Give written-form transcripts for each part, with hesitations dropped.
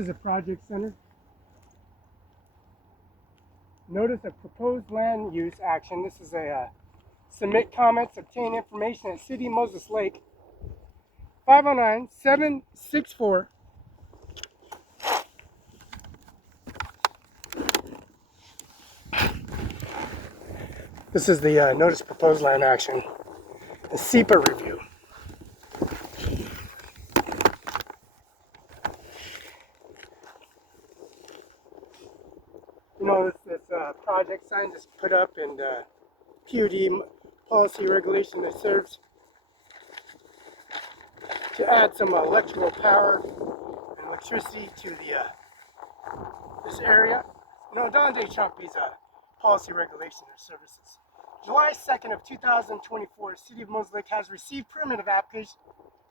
is a project center. Notice a proposed land use action. This is a submit comments, obtain information at City Moses Lake. 509-764. This is the notice proposed land action, the SEPA review. You know, this project sign just put up, and PUD policy regulation that serves to add some electrical power and electricity to the this area. You know, Donald J. Trump, he's a policy regulation and services. July 2nd of 2024, City of Moses Lake has received permit of application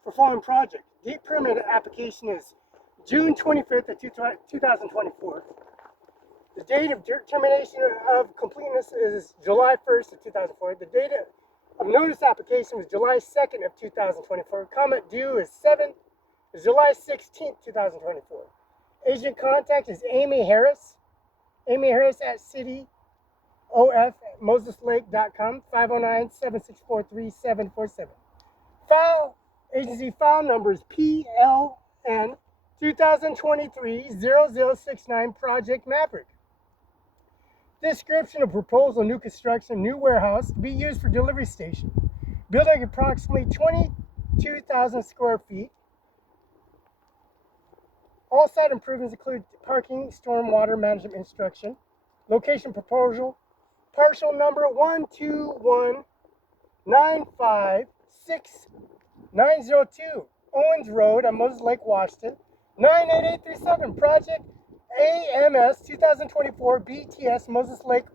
for following project. Date permit application is June 25th of 2024. The date of termination of completeness is July 1st of 2004. The date of notice application was July 2nd of 2024. Comment due is July 16th, 2024. Agent contact is Amy Harris. Amy Harris at cityofmoseslake.com, 509-764-3747. File agency file number is PLN 2023-0069 Project Maverick. Description of proposal: new construction, new warehouse to be used for delivery station. Building approximately 22,000 square feet. All site improvements include parking, stormwater management instruction. Location proposal: parcel number 121956902, Owens Road on Moses Lake, Washington, 98837. Project AMS 2024 BTS Moses Lake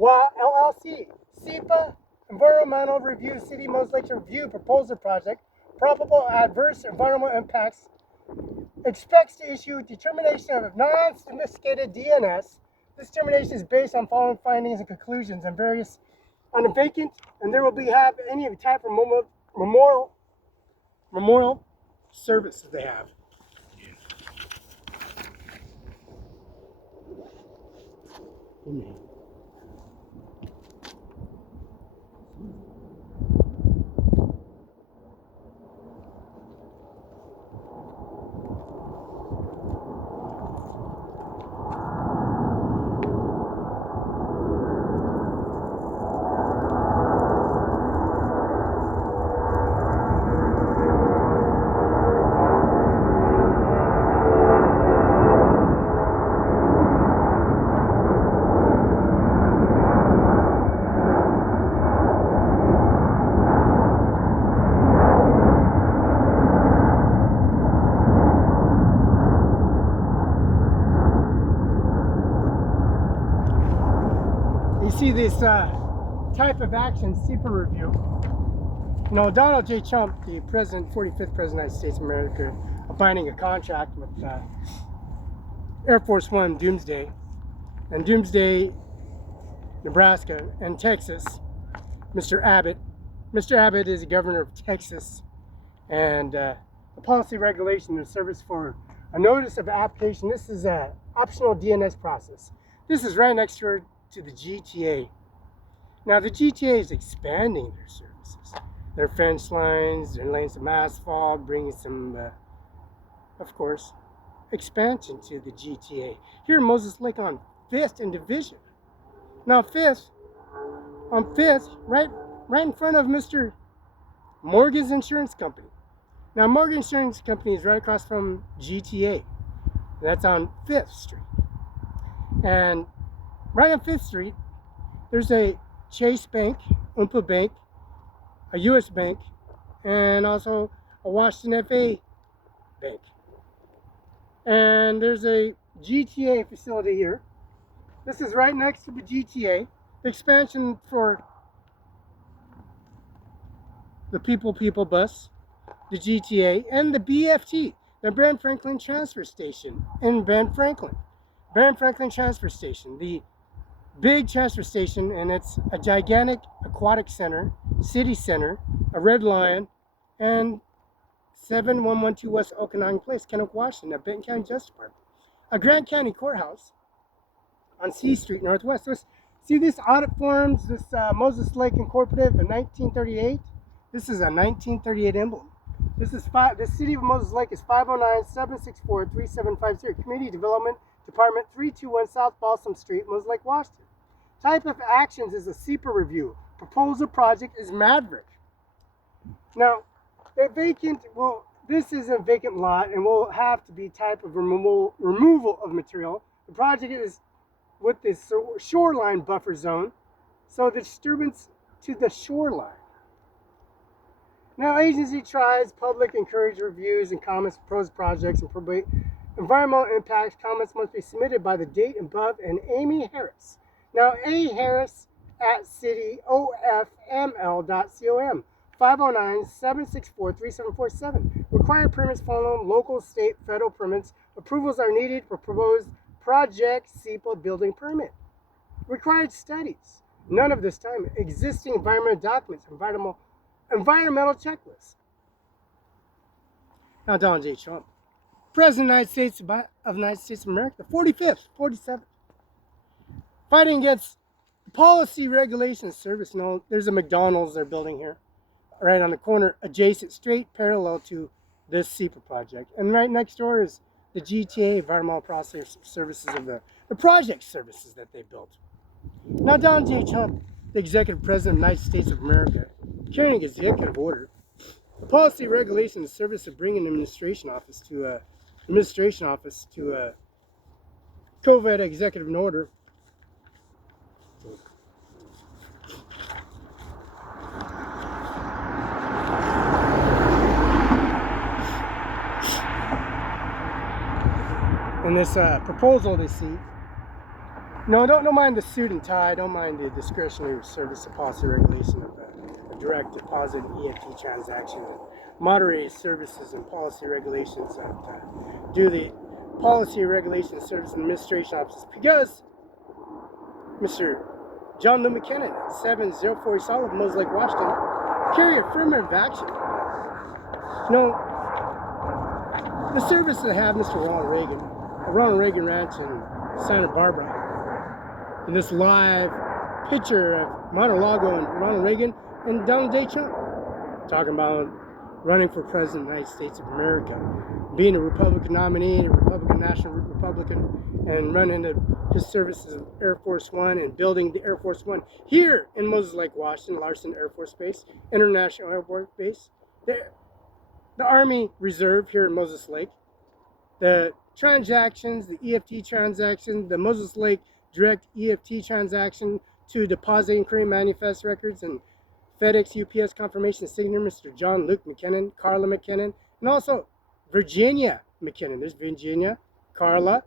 LLC. SEPA Environmental Review. City Moses Lake to review proposal project. Probable adverse environmental impacts. Expects to issue determination of non-sophisticated DNS. This determination is based on following findings and conclusions on various on a vacant, and there will be have any type of memorial services they have. You see this type of action, SEPA review. You know, Donald J. Trump, the president, 45th president of the United States of America, binding a contract with Air Force One Doomsday, and Doomsday, Nebraska, and Texas, Mr. Abbott. Mr. Abbott is the governor of Texas, and the policy regulation and service for a notice of application. This is an optional DNS process. This is right next door to the GTA. Now the GTA is expanding their services, their fence lines, they're laying some asphalt, bringing some, of course, expansion to the GTA. Here in Moses Lake on 5th and Division. Now 5th, on 5th, right in front of Mr. Morgan's Insurance Company. Now Morgan Insurance Company is right across from GTA. That's on 5th Street. And right on 5th Street, there's a Chase Bank, Oompa Bank, a U.S. Bank, and also a Washington FA Bank. And there's a GTA facility here. This is right next to the GTA. The expansion for the People bus, the GTA, and the BFT, the Ben Franklin Transfer Station in Ben Franklin. Ben Franklin Transfer Station, the big transfer station, and it's a gigantic aquatic center, city center, a Red Lion, and 7112 West Okanagan Place, Kennewick, Washington, a Benton County Justice Department. A Grant County Courthouse on C Street Northwest. See this audit forms, this Moses Lake Incorporated in 1938. This is a 1938 emblem. This city of Moses Lake is 509-764-3750. Community Development Department, 321 South Balsam Street, Moses Lake, Washington. Type of actions is a CIPA review. Proposal project is Maverick. Now, the vacant, well, this is a vacant lot and will have to be type of removal of material. The project is with this shoreline buffer zone, so the disturbance to the shoreline. Now, agency tries public encourage reviews and comments, proposed projects, and environmental impacts. Comments must be submitted by the date above and Amy Harris. Now, A. Harris at cityofml.com. 509-764-3747. Required permits follow local, state, federal permits. Approvals are needed for proposed project CIPA building permit. Required studies. None of this time. Existing environmental documents. Environmental checklist. Now, Donald J. Trump, President of the United States of America, the 45th, 47th. Fighting against policy, regulation, service. No, there's a McDonald's they're building here, right on the corner, adjacent, straight parallel to this CIPA project. And right next door is the GTA, environmental process services of the project services that they built. Now, Donald J. Trump, the executive president of the United States of America, carrying an executive order, the policy, regulation, and service of bringing the administration office to COVID executive order. In this proposal they see, no, don't mind the suit and tie, don't mind the discretionary service of policy regulation of direct deposit and EFT transaction, and moderated services and policy regulations that do the policy regulation service and administration offices, because Mr. John Lou McKinnon at 704 Solid, Moses Lake, Washington, carry affirmative action. You know, the service that have Mr. Ronald Reagan Ranch in Santa Barbara, and this live picture of Mar-a-Lago and Ronald Reagan and Donald J. Trump talking about running for president of the United States of America, being a Republican nominee, a Republican, national Republican, and running his services of Air Force One and building the Air Force One here in Moses Lake, Washington, Larson Air Force Base, International Air Force Base, the Army Reserve here in Moses Lake, the transactions, the EFT transaction, the Moses Lake direct EFT transaction to depositing current manifest records and FedEx UPS confirmation signature, Mr. John Luke McKinnon, Carla McKinnon, and also Virginia McKinnon. There's Virginia, Carla,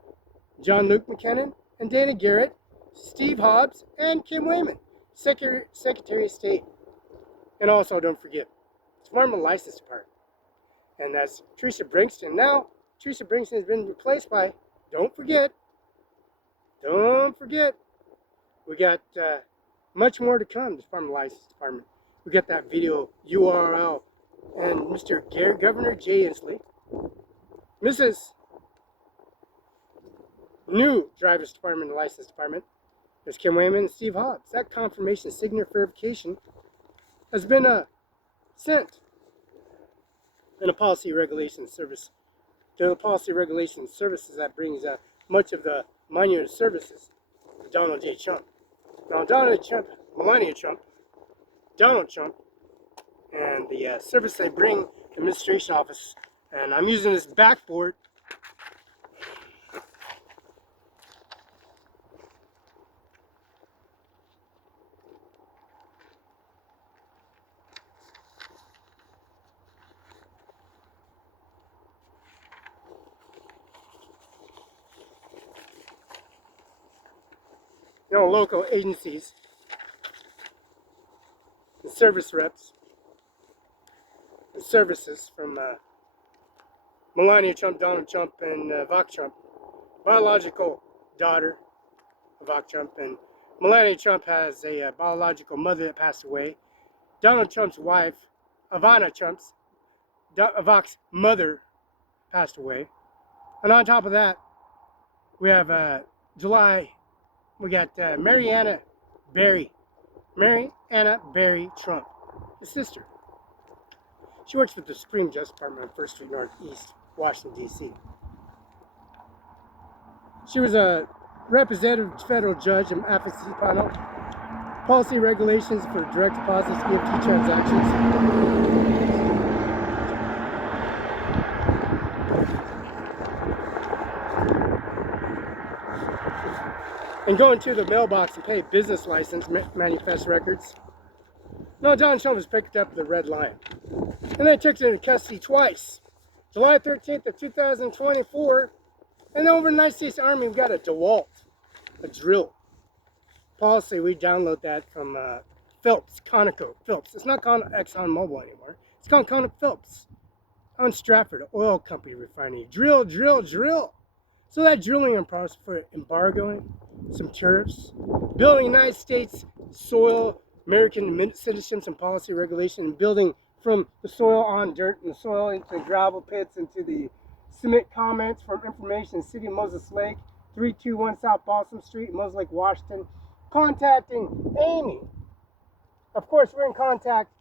John Luke McKinnon, and Dana Garrett, Steve Hobbs, and Kim Wayman, Secretary of State. And also, don't forget, it's Environmental License Department. And that's Teresa Brinkston. Now, Teresa Brinkston has been replaced by, don't forget, we got much more to come, the Environmental License Department. We got that video URL, and Mr. Governor Jay Inslee, Mrs. New Driver's Department and License Department, there's Kim Wayman and Steve Hobbs. That confirmation signature verification has been sent in a policy regulation service. The policy regulation services that brings much of the monument services to Donald J. Trump. Now, Donald Trump, Melania Trump, Donald Trump, and the service they bring to administration office, and I'm using this backboard. You know, local agencies, the service reps, the services from Melania Trump, Donald Trump, and Ivanka Trump, biological daughter of Ivanka Trump, and Melania Trump has a biological mother that passed away. Donald Trump's wife, Ivana Trump's Ivanka's mother passed away. And on top of that, we have July, we got Mariana Barry Trump, his sister. She works with the Supreme Justice Department on 1st Street Northeast, Washington, D.C. She was a representative federal judge and advocacy panel, policy regulations for direct deposits, EFT transactions. And going to the mailbox and pay business license, manifest records. No, John Trump was picked up the red line. And they took it into custody twice. July 13th of 2024. And then over the United States Army, we've got a DeWalt, a drill. Policy, we download that from Phelps, Conoco, Phelps. It's not ExxonMobil anymore. It's called ConocoPhillips on Stratford, oil company refinery. Drill, drill, drill. So that drilling in process for embargoing, some tariffs, building United States soil, American citizens and policy regulation, and building from the soil on dirt and the soil into gravel pits, into the submit comments from information City of Moses Lake, 321 South Boston Street, Moses Lake, Washington, contacting Amy. Of course, we're in contact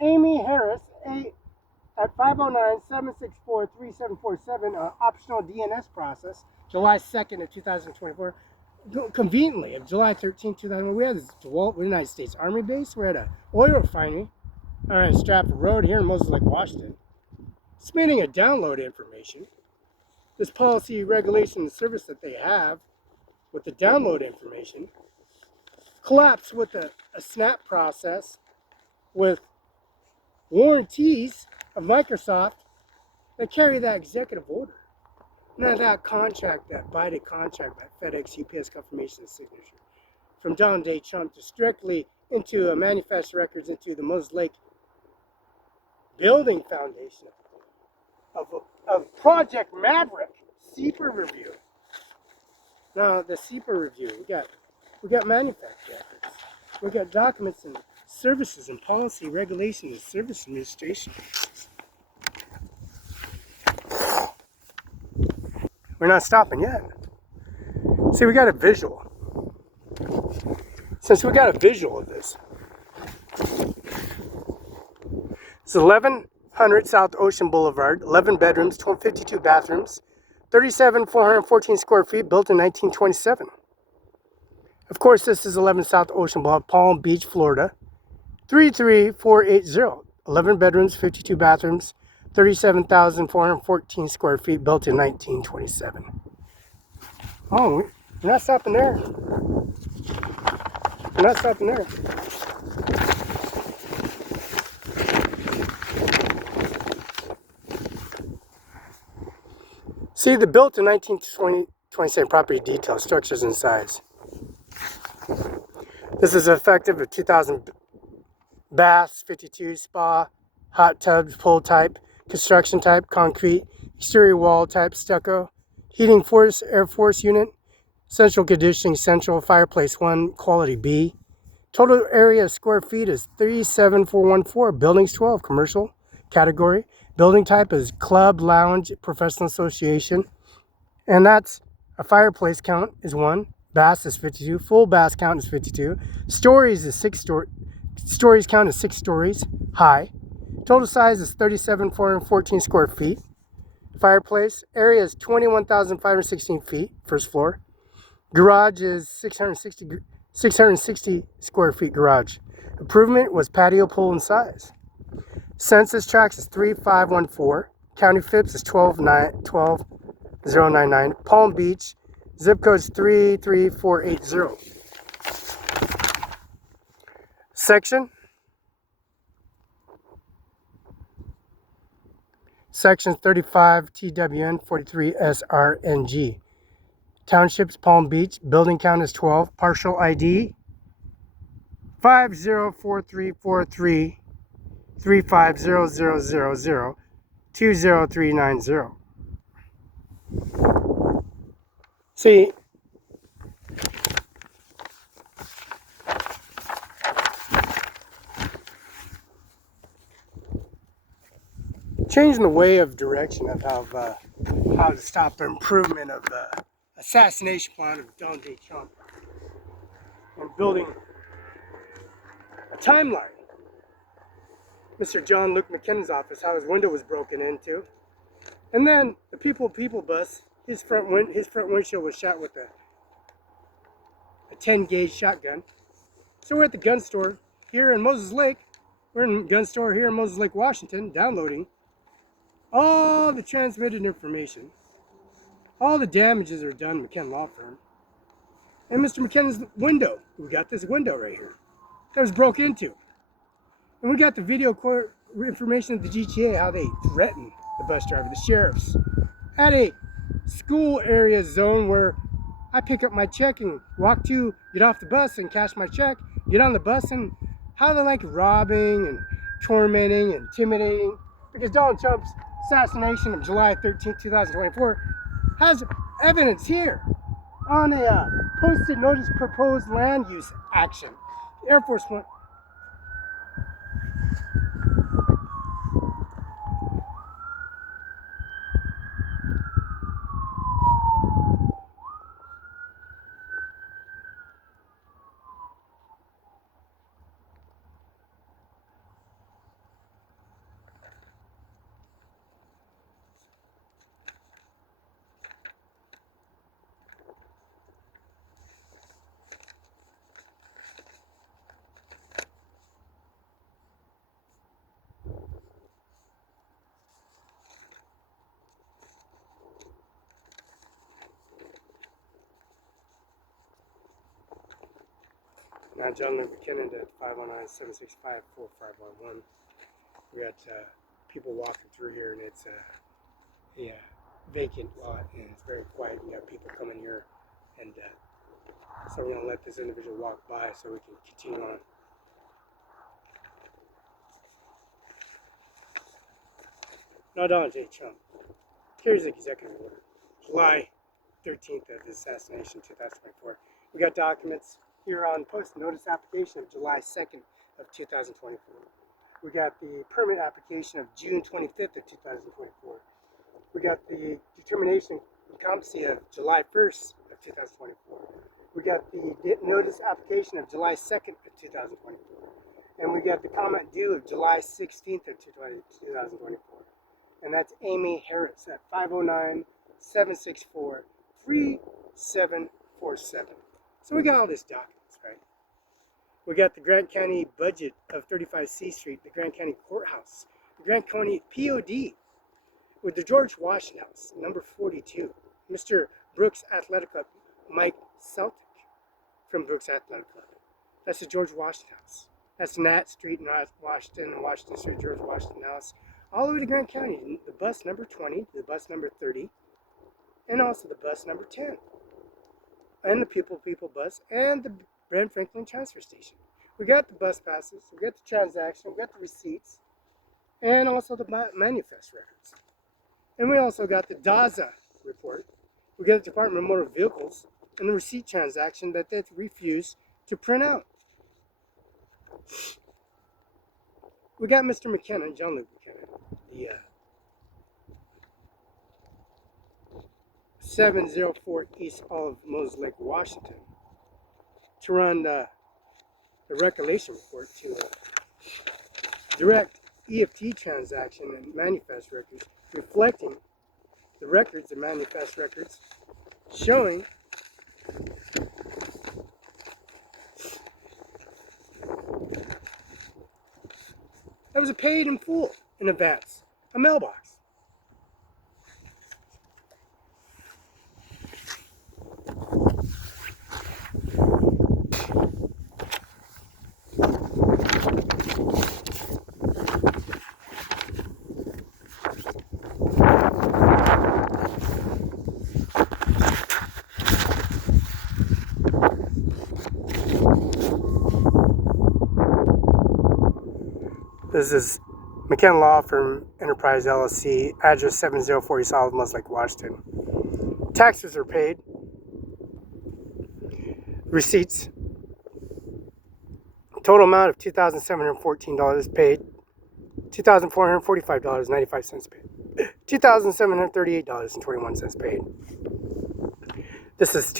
Amy Harris, at 509-764-3747, optional DNS process, July 2nd of 2024. Conveniently, of July 13th, 2001, we had this DeWalt, United States Army base. We're at an oil refinery on Stratford Road here in Moses Lake, Washington. Submitting a download information. This policy, regulation, and service that they have with the download information collapsed with a snap process with warranties of Microsoft that carry that executive order. None of that contract, that Biden contract, that FedEx, UPS confirmation and signature from Donald J. Trump to strictly into a manifest records into the Moses Lake building foundation of Project Maverick CIPA review. Now the CIPA review, we got manifest records, we got documents and services and policy regulation and service administration. We're not stopping yet. See, we got a visual. Since we got a visual of this. It's 1100 South Ocean Boulevard, 11 bedrooms, 52 bathrooms, 37,414 square feet, built in 1927. Of course, this is 11 South Ocean Boulevard, Palm Beach, Florida, 33480. 11 bedrooms, 52 bathrooms, 37,414 square feet, built in 1927. Oh, we're not stopping there. We're not stopping there. See, the built in 1927 property details, structures, and size. This is effective of 2,000 baths, 52 spa, hot tubs, pool type, construction type, concrete, exterior wall type, stucco, heating force, air force unit, central conditioning, central, fireplace 1, quality B. Total area of square feet is 37414, buildings 12, commercial category. Building type is club, lounge, professional association. And that's a fireplace count is 1, baths is 52, full baths count is 52, stories is 6 stories count is 6 stories high. Total size is 37,414 square feet. Fireplace area is 21,516 feet, first floor. Garage is 660 square feet garage. Improvement was patio, pool, and size. Census tracts is 3514. County FIPS is 12099. Palm Beach, zip code is 33480. Section 35 TWN 43 SRNG. Townships, Palm Beach. Building count is 12. Partial ID 504343 35000 20390. See, changing the way of direction of how to stop the improvement of the assassination plan of Donald J. Trump, and building a timeline. Mr. John Luke McKinnon's office, how his window was broken into, and then the People bus, his front windshield was shot with a 10 gauge shotgun. So we're at the gun store here in Moses Lake. We're in the gun store here in Moses Lake, Washington, downloading all the transmitted information. All the damages are done, McKinnon Law Firm. And Mr. McKinnon's window. We got this window right here that was broke into. And we got the video information of the GTA, how they threatened the bus driver, the sheriffs, at a school area zone where I pick up my check and walk to, get off the bus and cash my check, get on the bus, and how they like robbing and tormenting and intimidating. Because Donald Trump's assassination of July 13, 2024 has evidence here on a posted notice proposed land use action. The Air Force One. Now John Luke McKinnon at 519-765-4511. We got people walking through here, and it's a vacant lot, and it's very quiet. We got people coming here, and so we're going to let this individual walk by so we can continue on. Now Donald J. Trump. Here's the executive order. July 13th of his assassination, 2024. We got documents here on post notice application of July 2nd of 2024. We got the permit application of June 25th of 2024. We got the determination of competency of July 1st of 2024. We got the notice application of July 2nd of 2024. And we got the comment due of July 16th of 2024. And that's Amy Harris at 509-764-3747. So we got all this documents, right? We got the Grant County budget of 35 C Street, the Grant County Courthouse, the Grant County POD, with the George Washington House, number 42. Mr. Brooks Athletic Club, Mike Celtic from Brooks Athletic Club. That's the George Washington House. That's Nat Street in Washington and Washington Street, George Washington House, all the way to Grant County, the bus number 20, the bus number 30, and also the bus number 10. And the People bus, and the Ben Franklin transfer station. We got the bus passes, we got the transaction, we got the receipts, and also the manifest records. And we also got the DAZA report. We got the Department of Motor Vehicles and the receipt transaction that they refused to print out. We got Mr. McKinnon, John Luke McKinnon, the 704 East Olive, Moses Lake, Washington, to run the recollection report to direct EFT transaction and manifest records, reflecting the records and manifest records showing that was paid in full in advance, a mailbox. This is McKinnon Law Firm Enterprise LLC, address 704 East Olive, Moses Lake, Washington. Taxes are paid. Receipts. Total amount of $2,714 paid. $2,445.95 paid. $2,738.21 paid. This is